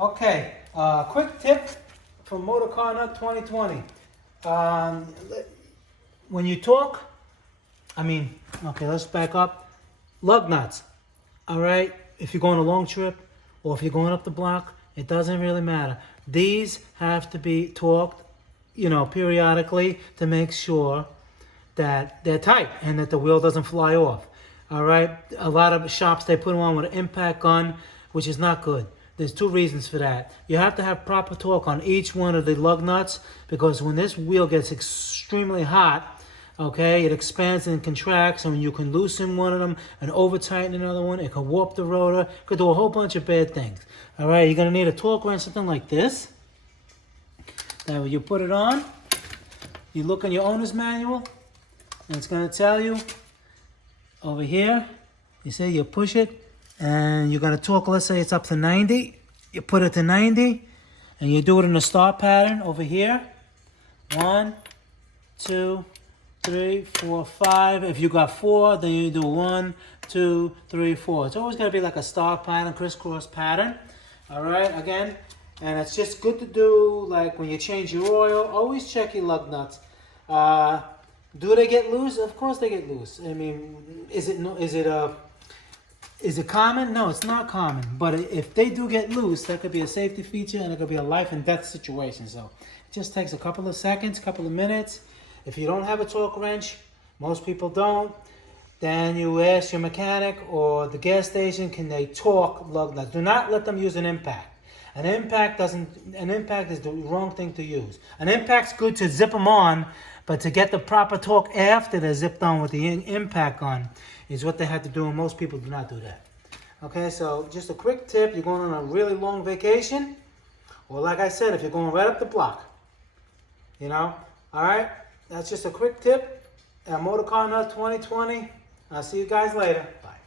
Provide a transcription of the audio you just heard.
Okay, quick tip from Motor Car Nut 2020. When you torque, let's back up. Lug nuts, all right? If you're going a long trip or if you're going up the block, it doesn't really matter. These have to be torqued, periodically to make sure that they're tight and that the wheel doesn't fly off. All right, a lot of shops, they put them on with an impact gun, which is not good. There's two reasons for that. You have to have proper torque on each one of the lug nuts, because when this wheel gets extremely hot, okay, it expands and contracts, and you can loosen one of them and over tighten another one. It can warp the rotor, it could do a whole bunch of bad things. All right, you're gonna need a torque wrench, something like this. Now when you put it on, you look in your owner's manual, and it's gonna tell you over here, you see, you push it, and you're gonna torque, let's say it's up to 90. You put it to 90, and you do it in a star pattern over here. 1, 2, 3, 4, 5. If you got 4, then you do 1, 2, 3, 4. It's always gonna be like a star pattern, crisscross pattern. All right, again, and it's just good to do, like when you change your oil, always check your lug nuts. Do they get loose? Of course they get loose. I mean, is it common? No, it's not common. But if they do get loose, that could be a safety feature, and it could be a life and death situation. So it just takes a couple of seconds, couple of minutes. If you don't have a torque wrench, most people don't, then you ask your mechanic or the gas station, can they torque lug nuts? Do not let them use an impact. An impact is the wrong thing to use. An impact's good to zip them on, but to get the proper torque after they're zipped on with the impact gun is what they have to do, and most people do not do that. Okay, so just a quick tip. You're going on a really long vacation, or like I said, if you're going right up the block, all right? That's just a quick tip at Motor Car Nut 2020. I'll see you guys later.